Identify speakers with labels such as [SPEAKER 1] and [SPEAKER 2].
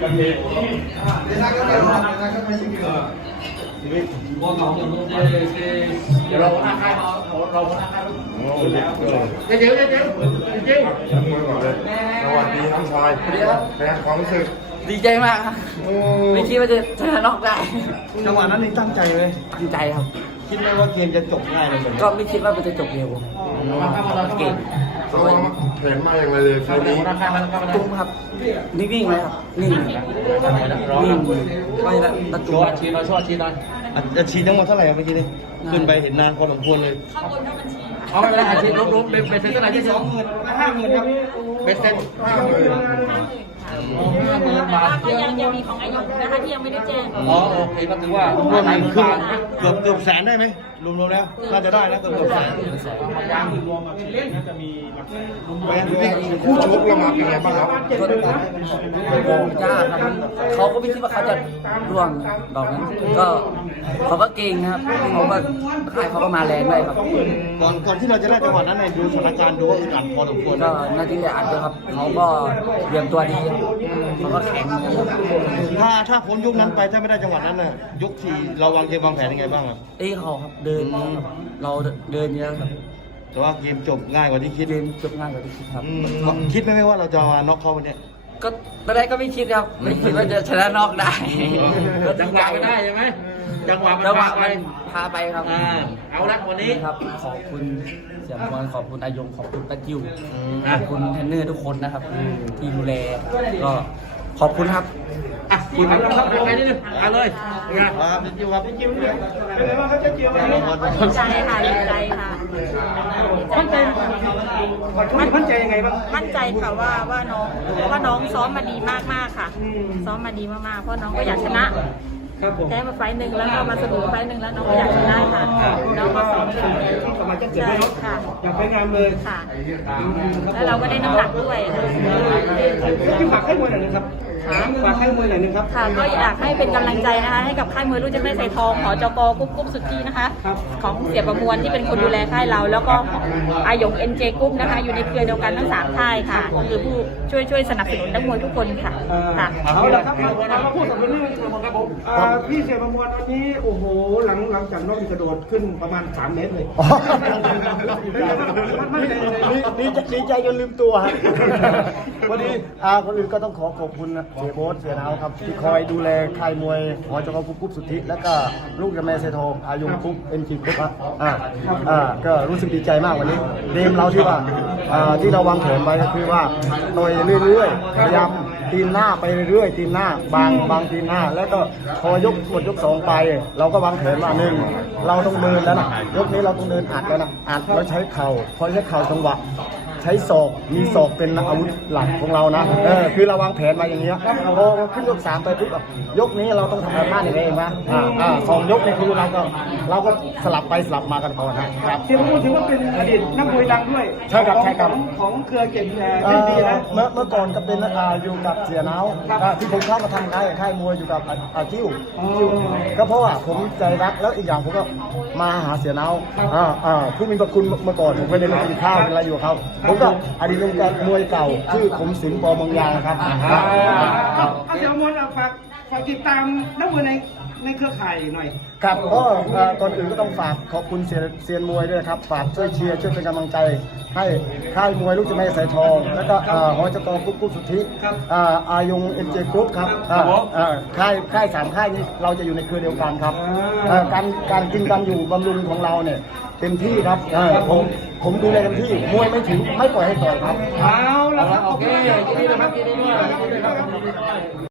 [SPEAKER 1] ดี๋ยวเราหน้าค่ายเราหน้าค่ายเดี๋ยว
[SPEAKER 2] สวัสดีน้องชายเป็นความรู้สึก
[SPEAKER 3] ดีใจมากครับไม่คิดว่าจะชนะน็อกได้
[SPEAKER 4] จังหวะนั้นนี่ตั้งใจเลย
[SPEAKER 3] ดีใจครับ
[SPEAKER 4] คิดไหมว่าเกมจะจบง่ายเลย
[SPEAKER 3] ก็ไม่คิดว่ามันจะจบเร็วเก่ง
[SPEAKER 2] เราเห็นมาอย่างไรเลยคืนนี้
[SPEAKER 3] ตุ้มครับนิ่งๆเลยครับนิ่งไม่ละประตู
[SPEAKER 1] ชีน้อยชอชีน้อย
[SPEAKER 4] ชีทั้งหมดเท่าไหร่เมื่อกี้นี่ขึ้นไปเห็นนานพอสมควรเลย
[SPEAKER 5] เข้าบนเข้าบัญชีค่ะ
[SPEAKER 1] เอาไปเลยอาชีพล้มเป็นเซ็นเท่าไหร่ที่20,000
[SPEAKER 4] 50,000ครับ
[SPEAKER 1] เป็นเซ็น50,000 บาท
[SPEAKER 5] ก็ยังมีของอายุนะคะที่ยังไม่ได้แจ้ง
[SPEAKER 1] อ๋อโอเคก็ถือว่า
[SPEAKER 4] ร่วมขึ้นเกือบแสนได้ไหมรวมๆแล้วน่าจะได้นะเกือบแสน
[SPEAKER 2] คู่ชกเรามาเป็นไงบ้างครับ
[SPEAKER 3] โกงจ้าครับเขาก็ไม่คิดว่าเขาจะร่วงดอกนั้นก็เขาก็เก่งนะครับเขาก็มาแรงด้วยครับ
[SPEAKER 4] ก่อนที่เราจะได้จังหวะนั้นเนี่ยดูสถานการณ์ดูว่าอึดอัดพอสมควร
[SPEAKER 3] ก็น่าที่จะอัดด้วยครับเขาก็เตรียมตัวดีเขาก็แข็ง
[SPEAKER 4] ถ้าพ้นยุคนั้นไปถ้าไม่ได้จังหวะนั้นน่ะยุคที่เราวางเกมวางแผนยังไงบ้างอ่ะ
[SPEAKER 3] เขาครับเดินเราเดินเยอะครับ
[SPEAKER 4] แต่ว่าเกมจบง่ายกว่าที่คิด
[SPEAKER 3] เกมจบง่ายกว่าที่คิดครับ
[SPEAKER 4] คิดไหมว่าเราจะมาน็อกเขาวันนี้
[SPEAKER 3] ก็ตอนแรกก็ไม่คิดครับไม่คิดว่าจะชนะน็อกได้
[SPEAKER 1] จังหวะไม่ได้ใช่ไหมจังหวะ
[SPEAKER 3] พาไปครับ
[SPEAKER 1] เอาละวันนี้
[SPEAKER 3] ครับขอบคุณเสียมวลขอบคุณอายงขอบคุณตะกิ้วขอบคุณเทรนเนอร์ทุกคนนะครับที่ดูแลก็ขอบคุณครับ
[SPEAKER 1] คุณครับไปนิดนึงเอาเลย
[SPEAKER 4] ครับเจียวครับเจียวเป็นไงบ้างครับเจียว
[SPEAKER 5] ดีใจค่ะดีใจค่ะ
[SPEAKER 4] มั่นใจยังไงบ้าง
[SPEAKER 5] มั่นใจค่ะว่าน้องซ้อมมาดีมากๆค่ะซ้อมมาดีมากๆเพราะน้องก็อยากชนะแพ้มาไฟหนึ่งแล้วก็มาสะดุดไฟหนึ่งแล้วน้องก็อยากชนะค่ะน้องมาซ้อมใช่ค่ะ
[SPEAKER 4] อยากไปงานเลย
[SPEAKER 5] ค่ะแล้วเราก็ได้น้ำหนักด้วย
[SPEAKER 4] ที่ฝากให้มวยหน่อยนะครับฝากให้มวยหน่อยนึงครับ
[SPEAKER 5] ค่ะก็อยากให้เป็นกำลังใจนะคะให้กับค่ายมวยรุ่นเจ้าแม่ไซทองหจก.กุ๊บสุทธินะคะของเสียประมวลที่เป็นคนดูแลค่ายเราแล้วก็อายง NJ กรุ๊ปนะคะอยู่ในเครือเดียวกันทั้ง3ค่ายค่ะคือผู้ช่วยสนับสนุนนักมวยทุกคนค่ะ
[SPEAKER 4] เอาละครับมาพูดกับเรื่องครับผมพี่เสียประมวลวันนี้โอ้โหหลังจากนอกกระโดดขึ้นประมาณ3 เมตรเลย
[SPEAKER 6] ดีใจจนลืมตัววันนี้คนอื่นก็ต้องขอบคุณเสียโบ๊ทเสียนาวครับที่คอยดูแลค่ายมวยหจก.กุ๊บสุทธิและก็ลูกเจ้าแม่ไซทองอายุกุ๊บNJกรุ๊ปก็รู้สึกดีใจมากวันนี้เดมเราที่ว่าที่เราวางแผนไว้ก็คือว่าโดยเรื่อยๆพยายามตีนหน้าไปเรื่อยๆตีนหน้าบางตีนหน้าแล้วก็พอยก2ไปเราก็วางแผนว่า1เราต้องเดินแล้วนะยกนี้เราต้องเดินอัดแล้วนะอัดแล้วใช้เข่าพอใช้เข่าจังหวะใช้ศอกมีศอกเป็นอาวุธหลักของเรานะคือเราวางแผนมาอย่างนี้พอขึ้นยก3ไปปุ๊บยกนี้เราต้องทำการบ้านอย่างเองนะ2 ยกนี่คือเราก็สลับไปสลับมากันก่อนนะครับ
[SPEAKER 4] เสียพูดถึงว่าเป็นอดีตนักมวยดังด้วย
[SPEAKER 6] ใช่ครับ
[SPEAKER 4] ของเครือเก่งดีนะ
[SPEAKER 6] เมื่อก่อนก็เป็นอยู่กับเสียนาวที่ผมเข้ามาทำค่ายมวยอยู่กับจิ้วก็เพราะว่าผมใจรักแล้วอีกอย่างผมก็มาหาเสียนาวผู้มีพระคุณเมื่อก่อนผมเคยได้มากินข้าวอะไรอยู่เขาผมก็อดีตนักมวยเก่าชื่อขมศิลป์ป.เมืองยางครับ
[SPEAKER 4] เสียมวลฝากติดตามนักมวยในเครือข่ายหน่อย
[SPEAKER 6] ครับก็ก่อนอื่นก็ต้องฝากขอบคุณเซียนมวยด้วยครับฝากช่วยเชียร์ช่วยเป็นกำลังใจให้ค่ายมวยลูกเจ้าแม่ไซทองแล้วก็หจก.กุ๊บสุทธิอายง NJ กรุ๊ปครับค่าย3 ค่ายนี้เราจะอยู่ในเครือเดียวกันครับการกินกันอยู่บำรุงของเราเนี่ยเต็มที่ครับผมดูแลเต็มที่มวยไม่ถึงไม่ปล่อยให้ต่อยครับ
[SPEAKER 4] เอาละครับ
[SPEAKER 1] โอเค